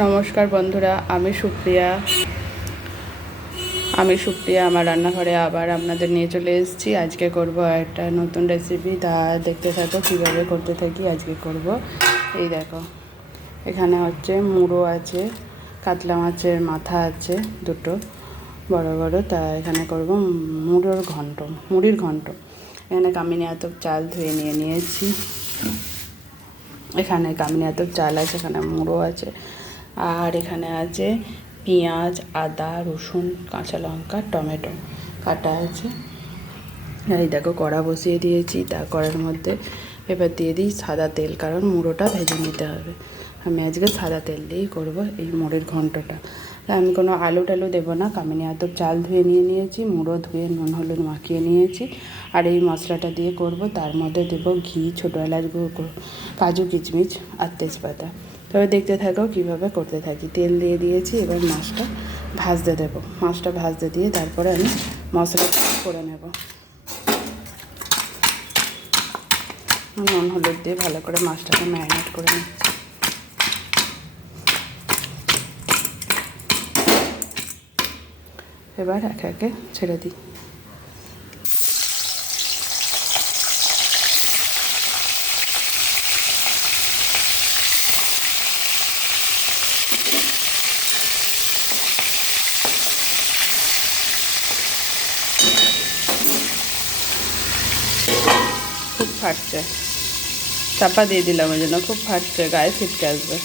নমস্কার বন্ধুরা, আমি সুপ্রিয়া আমার রান্নাঘরে আবার আপনাদের নিয়ে চলে এসেছি। আজকে করব একটা নতুন রেসিপি, তা দেখতে থাকো কীভাবে করতে থাকি। আজকে করব, এই দেখো, এখানে হচ্ছে মুড়ো আছে, কাতলা মাছের মাথা আছে দুটো বড় বড়, তা এখানে করব মুড়ির ঘন্ট। এখানে কামিনী আতপ চাল ধুয়ে নিয়েছি। এখানে কামিনী আতপ চাল আছে, এখানে মুড়ো আছে, আর এখানে আছে পেঁয়াজ, আদা, রসুন, কাঁচা লঙ্কা, টমেটো কাটা আছে। এই দেখো কড়া বসিয়ে দিয়েছি, তা কড়ার মধ্যে এবার দিয়ে দিই সাদা তেল, কারণ মুড়োটা ভেজে নিতে হবে। আমি আজকে সাদা তেল দিয়েই করব এই মুড়ির ঘন্টটা। আমি কোনো আলু টালু দেবো না। কামিনী আতপ চাল ধুয়ে নিয়েছি, মুড়ো ধুয়ে নুন হলুদ মাখিয়ে নিয়েছি, আর এই মশলাটা দিয়ে করব। তার মধ্যে দেবো ঘি, ছোটো এলাচ, কাজু, কিশমিশ আর তেজপাতা। তবে দেখতে থাকো কীভাবে করতে থাকি। তেল দিয়ে দিয়েছি, এবার মাছটা ভাজতে দেবো। মাছটা ভাজতে দিয়ে তারপরে আমি মশলাটা করে নেব। নুন হলুদ দিয়ে ভালো করে মাছটাকে ম্যারিনেট করে নিচ্ছি। এবার একে একে ছেড়ে দিই। খুব ফাটছে, চাপা দিয়ে দিলাম, ওই জন্য খুব ফাটছে, গায়ে ছিটকে আসবে।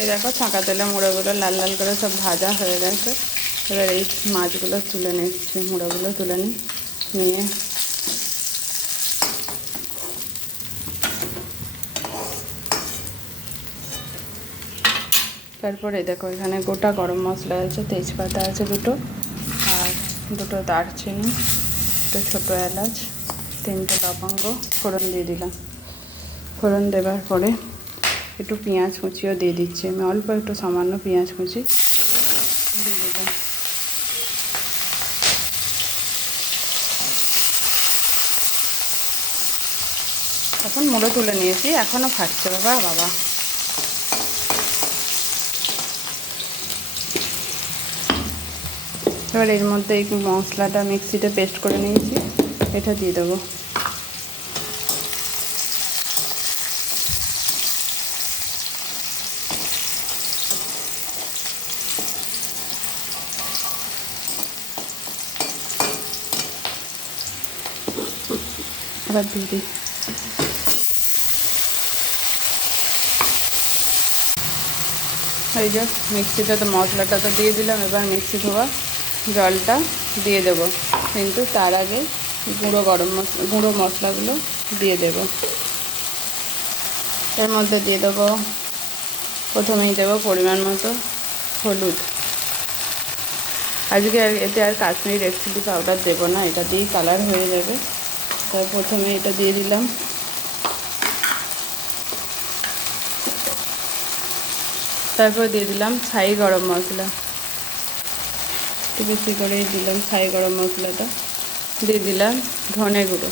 এই দেখো ছাঁকা তেলে মুড়োগুলো লাল লাল করে সব ভাজা হয়ে গেছে। এবার এই মাছগুলো তুলে নিচ্ছি, মুড়োগুলো তুলে নিয়ে তারপরে দেখো এখানে গোটা গরম মশলা আছে, তেজপাতা আছে দুটো, আর দুটো দারচিনি, দুটো ছোটো এলাচ, তিনটে লবঙ্গ ফোড়ন দিয়ে দিলাম। ফোড়ন দেওয়ার পরে একটু পেঁয়াজ কুচিও দিয়ে দিচ্ছি। আমি অল্প একটু সামান্য পেঁয়াজ কুচি দিয়ে দিলাম। এখন মুড়ো তুলে নিয়েছি, এখনও ফাটছে বাবা বাবা। এবার এর মধ্যে এই মশলাটা মিক্সিতে পেস্ট করে নিয়েছি, এটা দিয়ে দেবো। এবার দিয়ে দিই। এই যে মিক্সিতে তো মশলাটা তো দিয়ে দিলাম, এবার মিক্সি ধোয়া জলটা দিয়ে দেবো, কিন্তু তার আগে গুঁড়ো মশলাগুলো দিয়ে দেব। এর মধ্যে দিয়ে দেবো, প্রথমেই দেবো পরিমাণ মতো হলুদ। আজকে এতে আর কাশ্মীরি রেড চিলি পাউডার দেবো না, এটা দিয়েই কালার হয়ে যাবে। তাই প্রথমে এটা দিয়ে দিলাম। তারপর দিয়ে দিলাম ছাই গরম মশলা, একটু বেশি করেই দিলাম ছাই গরম মশলাটা। দিয়ে দিলাম ধনে গুঁড়ো,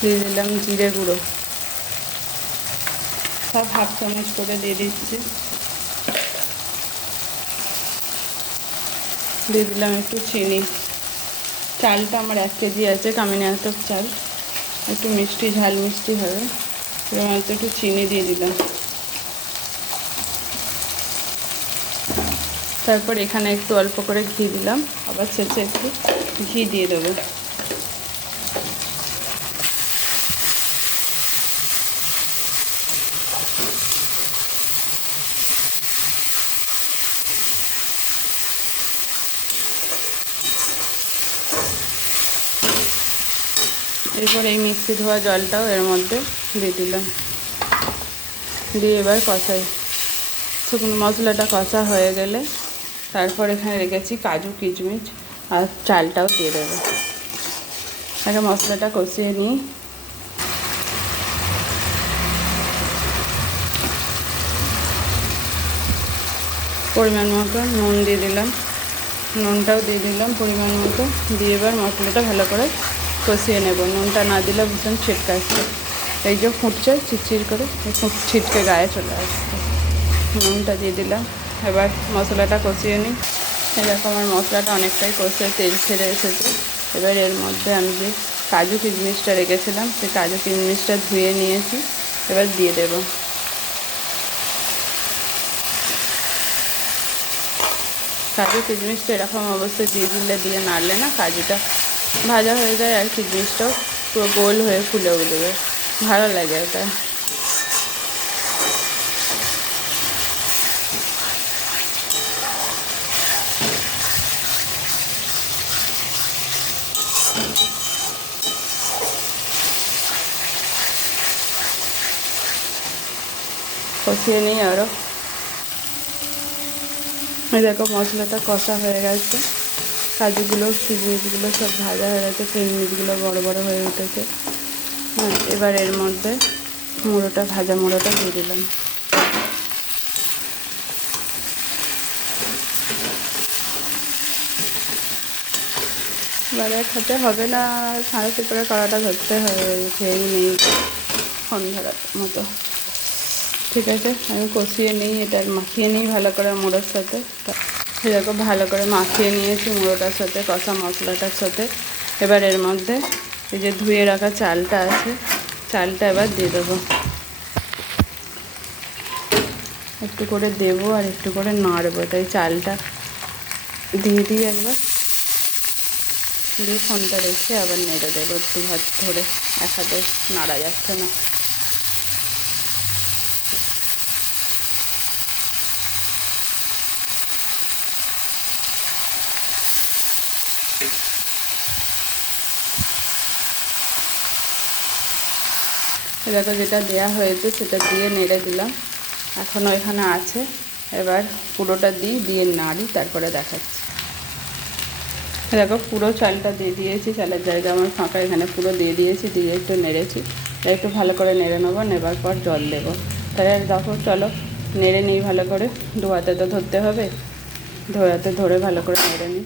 দিয়ে দিলাম জিরে গুঁড়ো, সব হাফ চামচ করে দিয়ে দিচ্ছি। দিয়ে দিলাম একটু চিনি। চালটা আমার 1 কেজি আছে, কামিনী আতপ চাল, একটু মিষ্টি, ঝাল মিষ্টি হবে। এবার একটু চিনি দিয়ে দিলাম। তারপর এখানে একটু অল্প করে ঘি দিলাম, আবার শেষে একটু ঘি দিয়ে দেবো। এরপর এই মিক্সি ধোয়া জলটাও এর মধ্যে দিয়ে দিলাম, দিয়ে এবার কষাই। শুকনো মশলাটা কষা হয়ে গেলে তারপর এখানে রেখেছি কাজু, কিশমিশ আর চালটাও দিয়ে দেবো। আগে মশলাটা কষিয়ে নিই। পরিমাণ মতো নুন দিয়ে দিলাম, নুনটাও দিয়ে দিলাম পরিমাণ মতো, দিয়ে এবার মশলাটা ভালো করে কষিয়ে নেব। নুনটা না দিলে ভীষণ ছিটকাচ্ছে, এই যে ফুটছে চিটচিট করে, ছিটকে গায়ে চলে আসছে। নুনটা দিয়ে দিলাম। এবার মশলাটা কষিয়ে নিই। এরকম আমার মশলাটা অনেকটাই কষে তেল ছেড়ে এসেছে। এবার এর মধ্যে আমি যে কাজু কিশমিশটা রেখেছিলাম সেই কাজু কিশমিশটা ধুয়ে নিয়েছি, এবার দিয়ে দেব। কাজু কিশমিশটা এরকম অবস্থায় দিয়ে নাড়লে না কাজুটা ভাজা হয়ে যায় আর কিশমিশটাও পুরো গোল হয়ে ফুলে উঠবে, ভালো লাগে এটা। কষিয়ে নিই আরও। দেখো মশলাটা কষা হয়ে গেছে, কাজুগুলো কিশমিশগুলো সব ভাজা হয়ে গেছে, কিশমিশগুলো বড় বড় হয়ে উঠেছে। হ্যাঁ, এবার এর মধ্যে ভাজা মুড়োটা দিয়ে দিলাম। এবারে খেতে হবে না, সাঁড়াশি করে কড়াটা ধরতে হবে, খেয়েই নেই ফোন ধরার মতো। ঠিক আছে, আমি কষিয়ে নিই, এটা মাখিয়ে নিই ভালো করে মুড়োর সাথে। এরকম ভালো করে মাখিয়ে নিয়েছি মুড়োটার সাথে, কষা মশলাটার সাথে। এবার এর মধ্যে এই যে ধুয়ে রাখা চালটা আছে, চালটা এবার দিয়ে দেবো। একটু করে দেবো আর একটু করে নাড়বো, তাই চালটা দিয়ে দিই একবার, দিয়ে ফোনটা রেখে আবার নেড়ে দেবো একটু ভাত ধরে, এক হাতে নাড়া যাচ্ছে না। দেখো যেটা দেয়া হয়েছে সেটা দিয়ে নেড়ে দিলাম, এখনও এখানে আছে। এবার পুরোটা দিয়ে নাড়ি, তারপরে দেখাচ্ছি। দেখো পুরো চালটা দিয়ে দিয়েছি, চালের জায়গা আমার ফাঁকা, এখানে পুরো দিয়ে দিয়েছি, দিয়ে একটু নেড়েছি। একটু ভালো করে নেড়ে নেবো, নেবার পর জল দেবো। তাহলে দেখো চলো নেড়ে নিই ভালো করে, দু হাতে তো ধরতে হবে, দু হাতে ধরে ভালো করে নেড়ে নিই।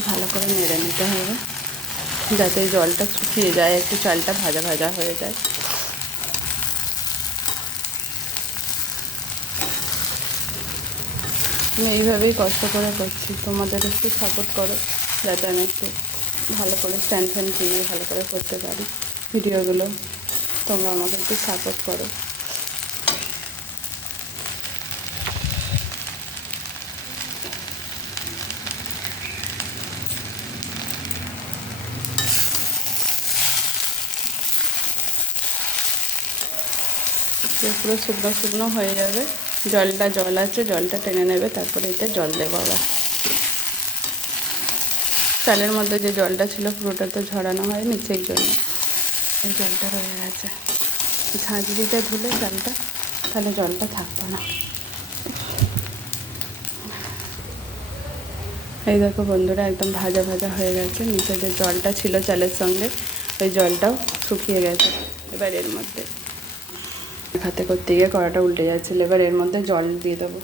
একটু ভালো করে নেড়ে নিতে হবে যাতে জলটা শুকিয়ে যায়, একটু চালটা ভাজা ভাজা হয়ে যায়। আমি এইভাবেই কষ্ট করে করছি, তোমাদের একটু সাপোর্ট করো যাতে আমি একটু ভালো করে স্ট্যান্ড ফ্যান কিনে ভালো করে করতে পারি ভিডিওগুলো। তোমরা আমাকে একটু সাপোর্ট করো। পুরো শুকনো শুকনো হয়ে যাবে, জল আছে, জলটা টেনে নেবে, তারপরে এটা জল দেবো আবার। চালের মধ্যে যে জলটা ছিল পুরোটা তো ঝরানো হয়নি, সেই জন্য এই জলটা রয়ে গেছে। ঝাঁঝরিতে ধুলে চালটা, তাহলে জলটা থাকবে না। এই দেখো বন্ধুরা, একদম ভাজা ভাজা হয়ে গেছে, নিচে যে জলটা ছিল চালের সঙ্গে ওই জলটাও শুকিয়ে গেছে। এবার এর মধ্যে হাতে করতে গিয়ে কড়াটা উল্টে যাচ্ছিলো, এবার এর মধ্যে জল দিয়ে দেবো।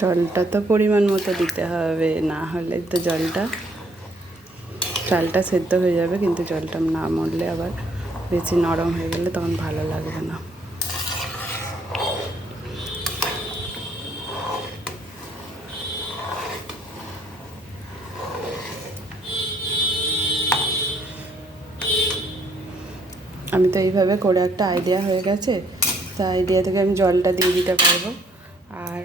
জলটা তো পরিমাণ মতো দিতে হবে, না হলে তো চালটা সেদ্ধ হয়ে যাবে, কিন্তু জলটা না মরলে আবার বেশি নরম হয়ে গেলে তখন ভালো লাগবে না। আমি তো এইভাবে করে একটা আইডিয়া হয়ে গেছে, তা আইডিয়া থেকে আমি জলটা দিয়ে দিতে পারবো। আর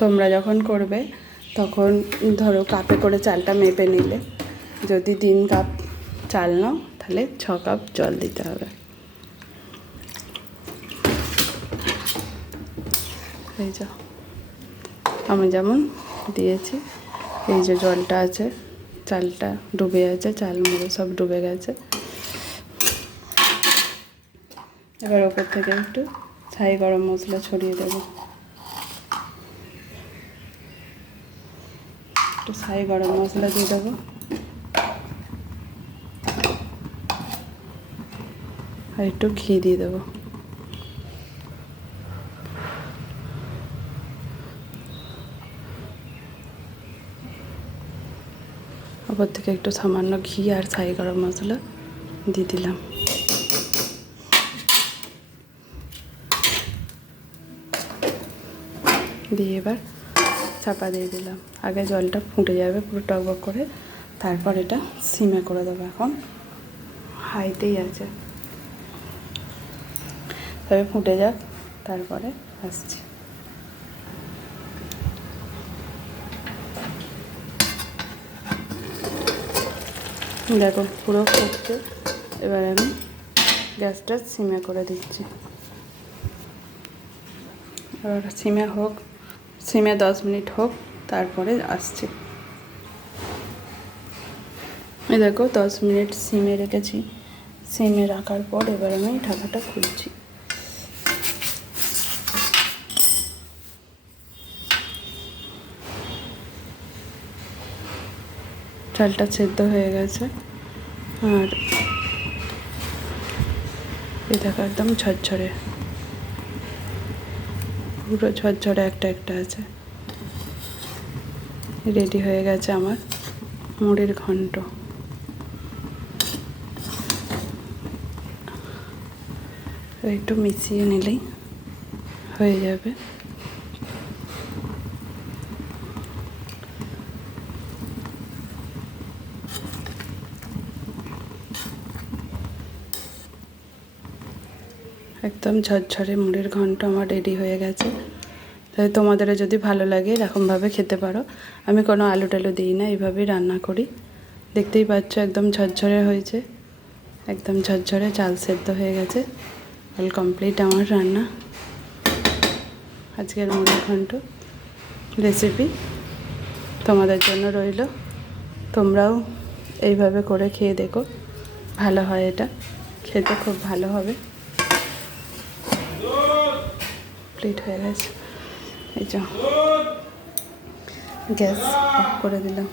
তোমরা যখন করবে তখন ধরো কাপে করে চালটা মেপে নিলে, যদি 3 কাপ চাল নাও তাহলে 6 কাপ জল দিতে হবে। এই যে আমি যেমন দিয়েছি, এই যে জলটা আছে, চালটা ডুবে আছে, চাল মুড়ো সব ডুবে গেছে। এবার ওপর থেকে একটু ছাই গরম মশলা ছড়িয়ে দেবো, একটু ছাই গরম মশলা দিয়ে দেবো। আর একটু ঘি দিয়ে দেবো। ওপর থেকে একটু সামান্য ঘি আর ছাই গরম মশলা দিয়ে দিলাম। দিয়ে এবার চাপা দিয়ে দিলাম। আগে জলটা ফুটে যাবে পুরো টকবক করে, তারপর এটা সিমে করে দেবো। এখন হাইতেই আছে, তবে ফুটে যাক, তারপরে আসছি। দেখো পুরো ফুটছে। এবার আমি গ্যাসটা সিমে করে দিচ্ছি। এবার সিমে 10 মিনিট হোক, তারপরে আসছি। এই দেখো 10 মিনিট সিমে রেখেছি। সিমে রাখার পর এবার আমি ঢাকাটা খুলছি। চালটা সেদ্ধ হয়ে গেছে, আর এই দেখো একদম ঝরঝরে, পুরো ঝরঝরে একটা আছে। রেডি হয়ে গেছে আমার মুড়ির ঘন্ট। একটু মিশিয়ে নিলেই হয়ে যাবে। একদম ঝরঝরে মুড়ির ঘন্ট আমার রেডি হয়ে গেছে। তাই তোমাদেরও যদি ভালো লাগে এরকমভাবে খেতে পারো। আমি কোনো আলু টালু দিই না, এইভাবেই রান্না করি। দেখতেই পাচ্ছ একদম ঝরঝরে হয়েছে, একদম ঝরঝরে, চাল সেদ্ধ হয়ে গেছে। অল কমপ্লিট আমার রান্না। আজকের মুড়ির ঘন্ট রেসিপি তোমাদের জন্য রইল। তোমরাও এইভাবে করে খেয়ে দেখো, ভালো হয়, এটা খেতে খুব ভালো হবে। কমপ্লিট হয়ে গেছে। এই যে গ্যাস অফ করে দিলাম।